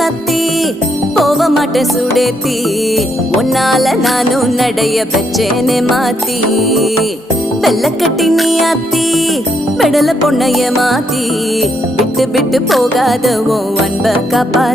சத்தி போக மாட்டேன் சுடேத்தி உன்னால நானும் நடைய பெச்சேனே மாத்தி வெள்ளக்கட்டி நீ ஆத்தி பெடல பொண்ணைய மாத்தி விட்டு விட்டு போகாத உன் அன்ப காப்பாத்தி